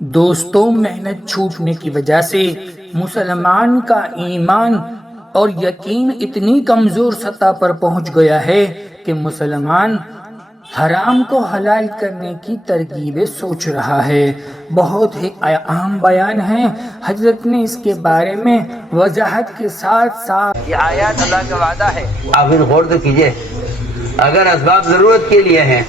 دوستوں، محنت چھوٹنے کی وجہ سے مسلمان کا ایمان اور یقین اتنی کمزور سطح پر پہنچ گیا ہے کہ مسلمان حرام کو حلال کرنے کی ترکیبیں سوچ رہا ہے۔ بہت ہی عام بیان ہے، حضرت نے اس کے بارے میں وضاحت کے ساتھ یہ آیات اللہ کا وعدہ ہے۔ آپ ان غور تو کیجئے، اگر اسباب ضرورت کے لیے ہیں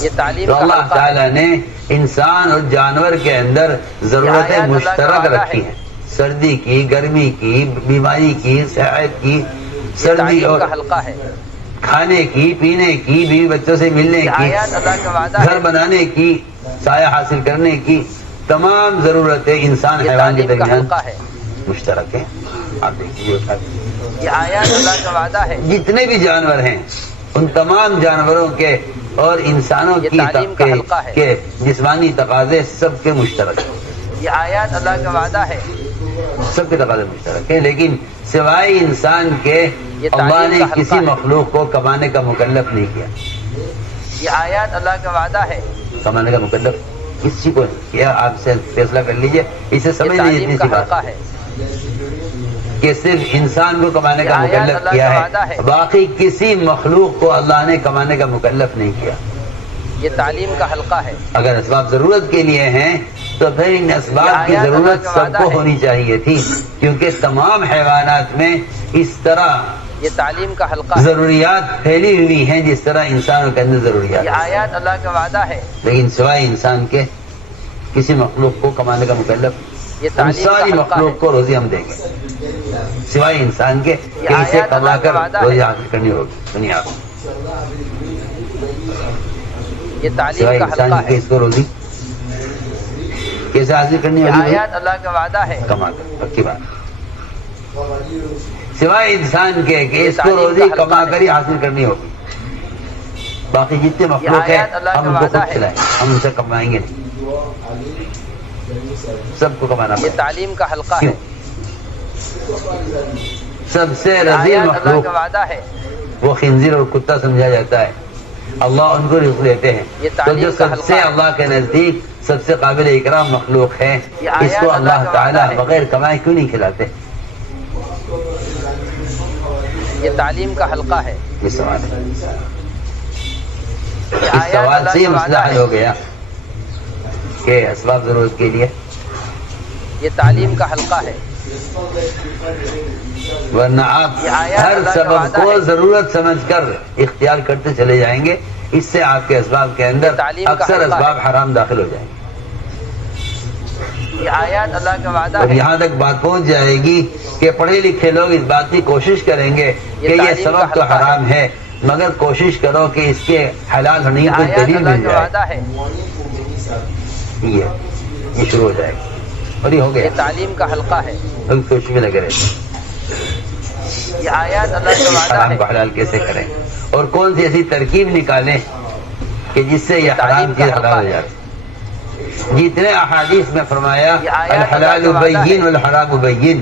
یہ تعلیم تو کا اللہ حلقہ ہے۔ تعالیٰ نے انسان اور جانور کے اندر ضرورتیں مشترک رکھی ہیں، سردی کی، گرمی کی، بیماری کی، صحت کی، یہ سردی تعلیم اور کا حلقہ ہے۔ کھانے کی، پینے کی، بیوی بچوں سے ملنے یہ کی، آیات اللہ کا وعدہ گھر ہے۔ بنانے کی، سایہ حاصل کرنے کی، تمام ضرورتیں انسان یہ حیوان کے تعلیم کا درمیان حلقہ ہے۔ مشترک ہیں۔ آپ دیکھیے یہ آیات اللہ کا وعدہ ہے۔ جتنے بھی جانور ہیں ان تمام جانوروں کے اور انسانوں یہ کی تعلیم کا حلقہ ہے۔ کے جسمانی تقاضے سب کے مشترک ہیں، یہ آیات اللہ کا وعدہ ہے۔ سب کے تقاضے مشترک ہیں، لیکن سوائے انسان کے یہ اللہ تعلیم نے کا حلقہ کسی ہے۔ مخلوق کو کمانے کا مکلف نہیں کیا۔ یہ آیات اللہ کا وعدہ ہے۔ کمانے کا مکلف کسی کو نہیں کیا۔ آپ سے فیصلہ کر لیجئے، اسے یہ سمجھ لیجیے تعلیم اتنی کا سی بات حلقہ ہے۔ کہ صرف انسان کو کمانے کا یہ آیات مکلف اللہ کیا کا وعدہ ہے، ہے۔ باقی کسی مخلوق کو اللہ نے کمانے کا مکلف نہیں کیا۔ یہ تعلیم کا حلقہ ہے۔ اگر اسباب ضرورت کے لیے ہیں تو پھر ان اسباب کی یہ آیات ضرورت اللہ کا سب وعدہ کو ہے۔ ہونی چاہیے تھی، کیونکہ تمام حیوانات میں اس طرح یہ تعلیم کا حلقہ ہے۔ ضروریات پھیلی ہوئی ہیں جس طرح انسانوں کے اندر ضروریات یہ ہیں، آیات اللہ کا وعدہ ہے۔ لیکن سوائے انسان کے کسی مخلوق کو کمانے کا مکلف، یہ ہم تعلیم کا ساری حلقہ مخلوق ہے۔ کو روزی ہم دیں گے، سوائے انسان کے کہ یہ اسے آیات کما اللہ کا کر وعدہ روزی ہے۔ حاصل کرنی ہوگی دنیا میں، یہ تعلیم سوائے کا انسان حلقہ کے ہے۔ اس کو روزی کیسے حاصل کرنی یہ ہوگی؟ آیات اللہ کا وعدہ ہے۔ کما کر، پکی بات، سوائے انسان کے کہ اس کو تعلیم کا روزی حلقہ کما ہے۔ کر ہی حاصل کرنی ہوگی۔ باقی جتنے مخلوق ہیں آیات اللہ کا ہم ان کو وعدہ خود ہے۔ کھلائیں، ہم ان سے کمائیں گے نہیں، سب کو کمانا یہ پڑے گا۔ تعلیم کا حلقہ کیوں؟ ہے۔ سب سے یہ رذیل آیات اللہ مخلوق کا وعدہ ہے۔ وہ خنزیر اور کتا سمجھا جاتا ہے، اللہ ان کو رزق دیتے ہیں، یہ تو تعلیم جو کا سب حلقہ سے ہے۔ اللہ کے نزدیک سب سے قابل اکرام مخلوق ہے، یہ اس آیات کو اللہ اللہ کا تعالیٰ وعدہ ہے۔ بغیر کمائے کیوں نہیں کھلاتے؟ یہ تعلیم کا حلقہ ہے۔ یہ سوال ہے، یہ اس آیات سوال اللہ سے یہ کا مسئلہ وعدہ حل ہے۔ ہو گیا کہ اسباب ضرورت کے لیے، یہ تعلیم کا حلقہ ہے۔ ورنہ آپ یہ آیات ہر اللہ کا سبب وعدہ کو ہے۔ ضرورت سمجھ کر اختیار کرتے چلے جائیں گے، اس سے آپ کے اسباب کے اندر یہ تعلیم کا اکثر حلقہ اسباب ہے۔ حرام داخل ہو جائیں گے، یہ آیات اللہ کا وعدہ اور ہے۔ یہاں تک بات پہنچ جائے گی کہ پڑھے لکھے لوگ اس بات کی کوشش کریں گے کہ یہ تعلیم کا سبب تو حلقہ ہے۔ حرام ہے، مگر کوشش کرو کہ اس کے حلال ہونے کی یہ کوئی آیات دلیل اللہ مل کا جائے، وعدہ ہے۔ یہ شروع ہو جائے گا، اور یہ ہو یہ گیا، تعلیم کا حلقہ ہے۔ ابھی کوشش میں لگے رہتے ہیں یہ آیات اللہ کا وعدہ حرام ہے۔ کو حلال کیسے کریں، اور کون سی ایسی ترکیب نکالیں کہ جس سے یہ حرام تعلیم کا چیز حلال ہو حلقہ ہے۔ جائے۔ جتنے احادیث میں فرمایا یہ آیات الحلال اللہ کا وعدہ ہے۔ بین والحرام بین،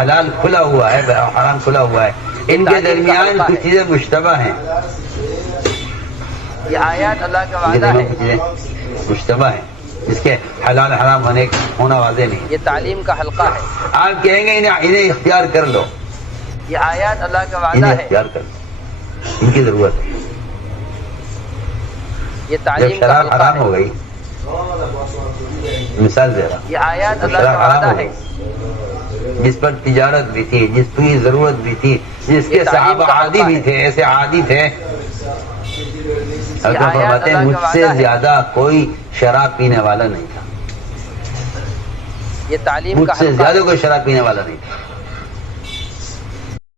حلال کھلا ہوا ہے، حرام کھلا ہوا ہے، ان کے تعلیم کا درمیان حلقہ کچھ ہے۔ چیزیں مشتبہ ہیں، یہ آیات اللہ کا ان کے وعدہ درمیان ہے۔ کچھ چیزیں مشتبہ ہیں جس کے حلال حرام ہونا واضح نہیں۔ یہ تعلیم کا حلقہ ہے۔ آپ کہیں گے انہیں اختیار کر لو، یہ آیات اللہ کا وعدہ انہیں ہے۔ اختیار کر لو، ان کی ضرورت ہے۔ یہ جب تعلیم کا شراب حلقہ حرام ہو ہے۔ گئی، مثال دے رہا یہ آیات جب اللہ شراب کا حرام وعدہ ہو ہے۔ گئی، جس پر تجارت بھی تھی، جس کی ضرورت بھی تھی، جس کے یہ تعلیم صحابہ کا عادی حلقہ بھی ہے۔ تھے، ایسے عادی تھے، حضرت آیات فرماتے ہیں اللہ کا مجھ سے وعدہ ہے۔ زیادہ کوئی شراب پینے والا نہیں تھا، یہ تعلیم مجھ کا سے حلقہ زیادہ ہے۔ کوئی شراب پینے والا نہیں تھا،